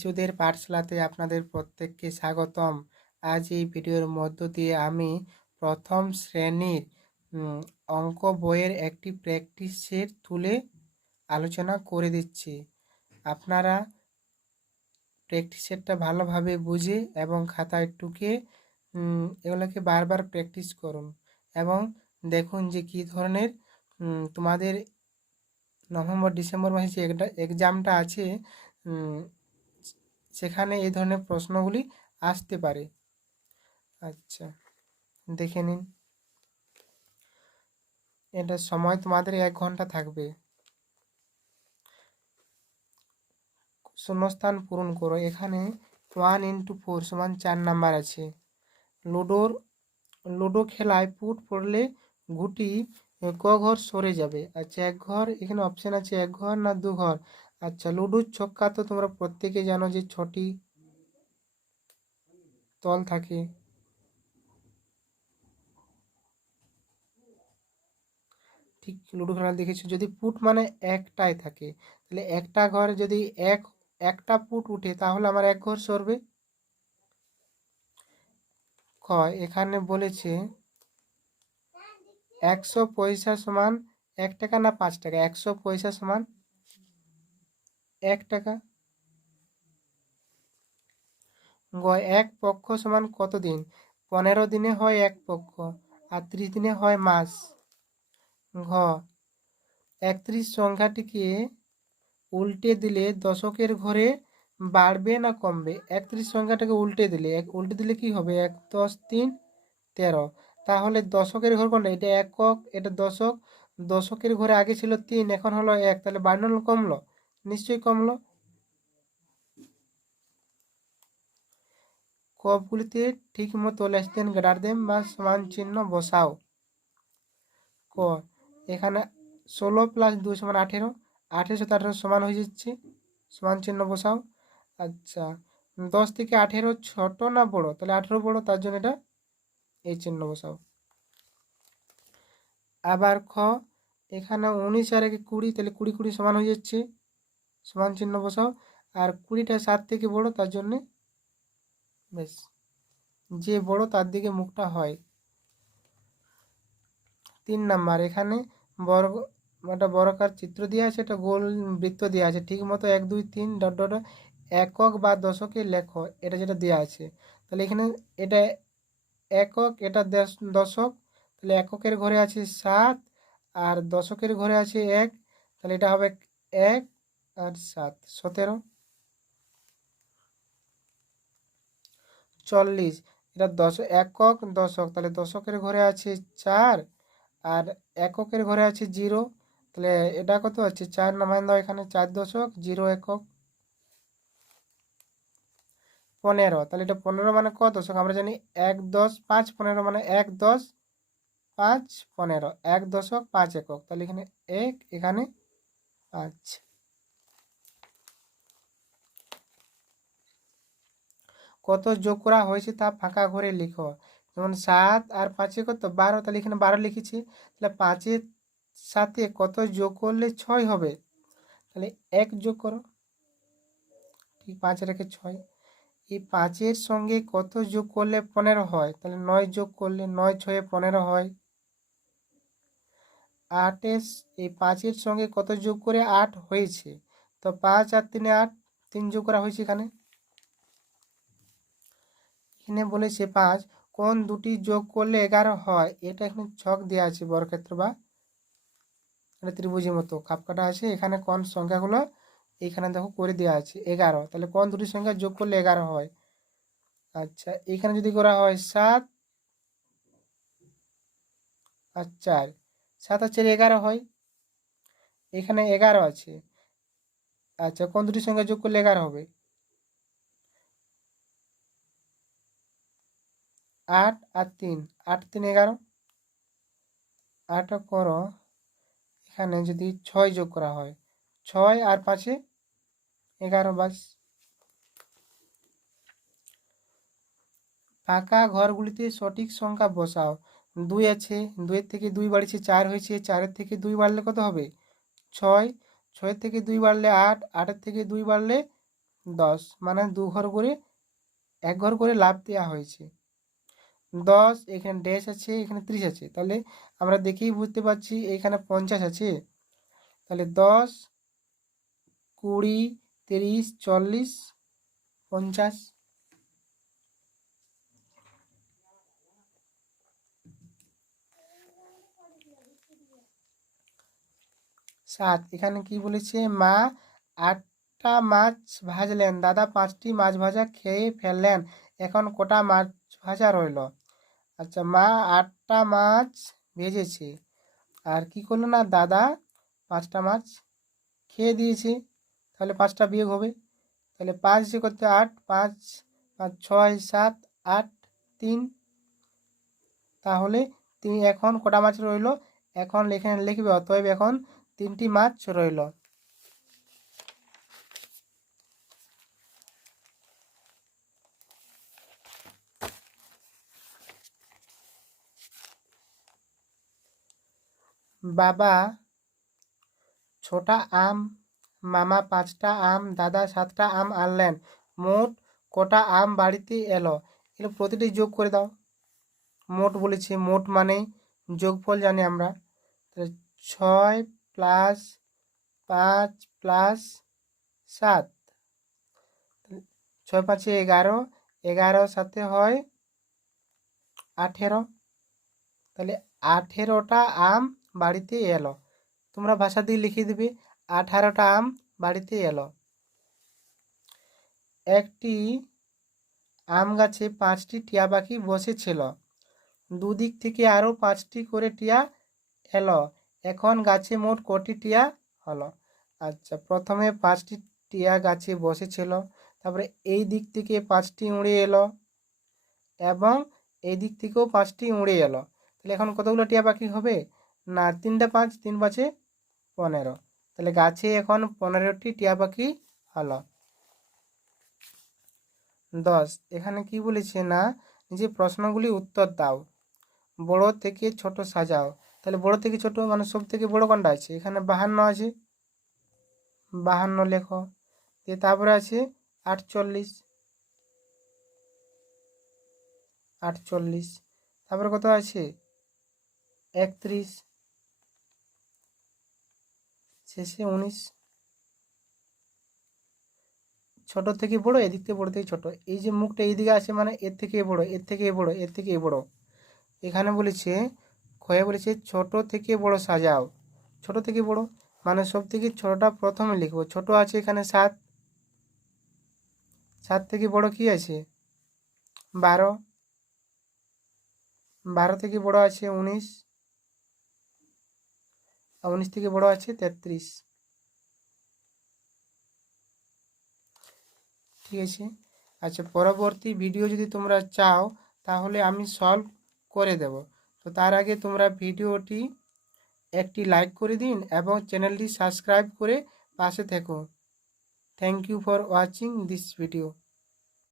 শিশুদের পাঠশালাতে আপনাদের প্রত্যেককে স্বাগতম। আজ এই ভিডিওর মধ্য দিয়ে আমি প্রথম শ্রেণির অঙ্ক বইয়ের একটি প্র্যাকটিস সেট তুলে আলোচনা করে দিচ্ছি। আপনারা প্র্যাকটিস সেটটা ভালোভাবে বুঝে এবং খাতায় টুকে এগুলোকে বারবার প্র্যাকটিস করুন এবং দেখুন যে কী ধরনের তোমাদের নভেম্বর, ডিসেম্বর মাসে যে এক্সামটা আছে সেখানে এই ধরনের প্রশ্নগুলি আসতে পারে। আচ্ছা দেখে নিন। এটা সময় তোমাদের এক ঘণ্টা থাকবে। শূন্যস্থান পূরণ করো। এখানে ওয়ান ইন্টু ফোর সমান চার নাম্বার আছে। লুডোর, লুডো খেলায় পুট পড়লে গুটি ক ঘর সরে যাবে। আচ্ছা এক ঘর, এখানে অপশন আছে এক ঘর না দু ঘর? আচ্ছা লুডোর ছক্কা তো তোমরা প্রত্যেকে জানো যে ছটি তল থাকে। ঠিক লুডো খেলা দেখেছ? যদি পুট মানে একটাই থাকে, তাহলে একটা ঘর যদি এক, একটা পুট উঠে, তাহলে আমার এক ঘর সরবে। খ, এখানে বলেছে একশো পয়সা সমান এক টাকা না পাঁচ টাকা? একশো পয়সা সমান এক টাকা। গ এক পক্ষ সমান কত দিন? পনেরো দিনে হয় এক পক্ষ আর ত্রিশ দিনে হয় মাস। ঘ, একত্রিশ সংখ্যাটিকে উল্টে দিলে দশকের ঘরে বাড়বে না কমবে? একত্রিশ সংখ্যাটাকে উল্টে দিলে, এক, উল্টে দিলে কি হবে? এক, দশ, তিন, তেরো। তাহলে দশকের ঘর কোনটা এটা একক, এটা দশক। দশকের ঘরে আগে ছিল তিন, এখন হলো এক। তাহলে বাড়লো না কমলো। নিশ্চয়ই কমলো। কপগুলিতে ঠিক মতো লেস দেন গ্রেটার দেন বা সমান চিহ্ন বসাও। ক, এখানে ষোলো প্লাস দুই সমান আঠেরো আঠেরো সাথে আঠেরো সমান হয়ে যাচ্ছে, সমান চিহ্ন বসাও। আচ্ছা দশ থেকে আঠেরো ছোট না বড়? তাহলে আঠেরো বড়, তার জন্য এটা এই চিহ্ন বসাও। আবার খ, এখানে উনিশ আর কুড়ি, তাহলে কুড়ি কুড়ি সমান হয়ে যাচ্ছে। সমান চিহ্ন বসাও। আর কুড়িটা সাত থেকে বড়, তার জন্যে বেশ। যে বড়, তার দিকে মুখটা হয়। তিন নাম্বার, এখানে বর্গ, একটা বর্গাকার চিত্র দেওয়া আছে, একটা গোল বৃত্ত দেওয়া আছে। ঠিক মতো এক, দুই, তিন, ডট ডট, একক বা দশকে লেখো, এটা যেটা দেওয়া আছে। তাহলে এখানে এটা একক, এটা দশক, তাহলে এককের ঘরে আছে সাত, আর দশকের ঘরে আছে এক, তাহলে এটা হবে এক আর সাত, সতেরো। চল্লিশ, এটা দশ একক দশক, তাহলে দশকের ঘরে আছে চার আর এককের ঘরে আছে জিরো, তাহলে এটা কত আছে? চার নামাইন দাও এখানে চার দশক, জিরো একক। পনেরো, তাহলে এটা পনেরো মানে কত দশক? আমরা জানি এক দশ পাঁচ পনেরো মানে এক দশ পাঁচ পনেরো, এক দশক পাঁচ একক, তাহলে এখানে এক, এখানে পাঁচ। কত যোগ করা হয়েছে তা ফাঁকা ঘরে লিখো। যেমন সাত আর পাঁচে কত? বারো। তাহলে এখানে বারো লিখেছি। তাহলে পাঁচের সাথে কত যোগ করলে ছয় হবে? তাহলে এক যোগ করো। ঠিক পাঁচ রেখে ছয়। এই পাঁচের সঙ্গে কত যোগ করলে পনেরো হয়? তাহলে নয় যোগ করলে নয়, ছয়ে পনেরো হয়। আটের এই পাঁচের সঙ্গে কত যোগ করে আট হয়েছে? তো পাঁচ আর তিনে আট, তিন যোগ করা হয়েছে এখানে। এখানে বলেছে, পাঁচ। কোন দুটি যোগ করলে এগারো হয়? এটা এখানে ছক দেওয়া আছে বর্গক্ষেত্র বা এটা ত্রিভুজের মতো। খাপ কাটা আছে। এখানে কোন সংখ্যাগুলো? এখানে দেখো করে দেওয়া আছে, এগারো। তাহলে কোন দুটি সংখ্যা যোগ করলে এগারো হয়? আচ্ছা এখানে যদি করা হয় সাত, আর চার। সাত আর চার এগারো হয়? এখানে এগারো আছে। আচ্ছা কোন দুটি সংখ্যা যোগ করলে এগারো হবে? আট আর তিন। আট, তিন, এগারো? আট করো। এখানে যদি ছয় যোগ করা হয়, ছয় আর পাঁচে এগারো, বাস। ফাঁকা ঘরগুলিতে সঠিক সংখ্যা বসাও। দুই আছে, দুইয়ের থেকে দুই বাড়ছে চার হয়েছে, চারের থেকে দুই বাড়লে কত হবে? ছয়। ছয়ের থেকে দুই বাড়লে আট, আটের থেকে দুই বাড়লে দশ। মানে দু ঘর করে, এক ঘর করে লাভ দেওয়া হয়েছে। দশ, এখানে ড্যাশ আছে, এখানে ত্রিশ আছে। তাহলে আমরা দেখেই বুঝতে পারছি এখানে পঞ্চাশ আছে। তাহলে দশ, কুড়ি, তিরিশ, চল্লিশ, পঞ্চাশ। সাত, এখানে কি বলেছে? মা, আটটা মাছ ভাজলেন। দাদা, পাঁচটি মাছ ভাজা খেয়ে ফেললেন। এখন কটা মাছ ভাজা রইল? আচ্ছা মা আটটা মাছ ভেজেছে। আর কি করল না, দাদা পাঁচটা মাছ খেয়ে দিয়েছে। তাহলে পাঁচটা বিয়োগ হবে। তাহলে পাঁচ যে করতে আট, পাঁচ পাঁচ, ছয়, সাত, আট, তিন। তাহলে তিনি এখন কটা মাছ রইল? এখন লেখে, লিখবে, অতএব এখন তিনটি মাছ রইল। বাবা, ছোটা আম, মামা পাঁচটা আম, দাদা সাতটা আম আনলেন। মোট কটা আম বাড়িতে এলো? এগুলো প্রতিটি যোগ করে দাও। মোট বলেছি, মোট মানে যোগফল জানি আমরা। ছয় প্লাস পাঁচ প্লাস সাত। ছয় পাঁচে এগারো এগারো সাথে হয় আঠেরো। তাহলে আঠেরোটা আম বাড়িতে এলো। তোমরা ভাষা দিয়ে লিখে দিবে, আঠারোটা আম বাড়িতে এলো। একটি আম গাছে পাঁচটি টিয়া পাখি বসেছিল। দুদিক থেকে আরও পাঁচটি করে টিয়া এলো। এখন গাছে মোট কটি টিয়া হলো? আচ্ছা প্রথমে পাঁচটি টিয়া গাছে বসেছিল, তারপরে এই দিক থেকে পাঁচটি উড়ে এলো এবং এই দিক থেকেও পাঁচটি উড়ে এলো। তাহলে এখন কতগুলো টিয়া পাখি হবে? না, তিনটা পাঁচ, তিন পাঁচে পনেরো। তাহলে গাছে এখন পনেরোটি টিয়া পাখি হলো। দশ, এখানে কি বলেছে না, যে প্রশ্নগুলি উত্তর দাও। বড় থেকে ছোট সাজাও। তাহলে বড় থেকে ছোট মানে সব থেকে বড় কোনটা আছে? এখানে বাহান্ন আছে। বাহান্ন লেখো। দিয়ে তারপরে আছে আটচল্লিশ। আটচল্লিশ। তারপরে কত আছে? একত্রিশ। শেষে উনিশ ছোট থেকে বড়, এদিক থেকে বড় থেকে ছোট। এই যে মুখটা এইদিকে আছে মানে এর থেকে বড়, এর থেকে বড়, এর থেকে বড়। এখানে বলেছে ক্ষয়ে বলেছে, ছোট থেকে বড় সাজাও। ছোট থেকে বড় মানে সব থেকে ছোটটা প্রথমে লিখব। ছোট আছে এখানে সাত। সাত থেকে বড় কি আছে? বারো। বারো থেকে বড় আছে উনিশ। উনিশ থেকে বড় আছে, তেত্রিশ। ঠিক আছে? আচ্ছা পরবর্তী ভিডিও যদি তোমরা চাও, তাহলে আমি সলভ করে দেব। তো তার আগে তোমরা ভিডিওটি একটি লাইক করে দিন এবং চ্যানেলটি সাবস্ক্রাইব করে পাশে থেকো। Thank you for watching this video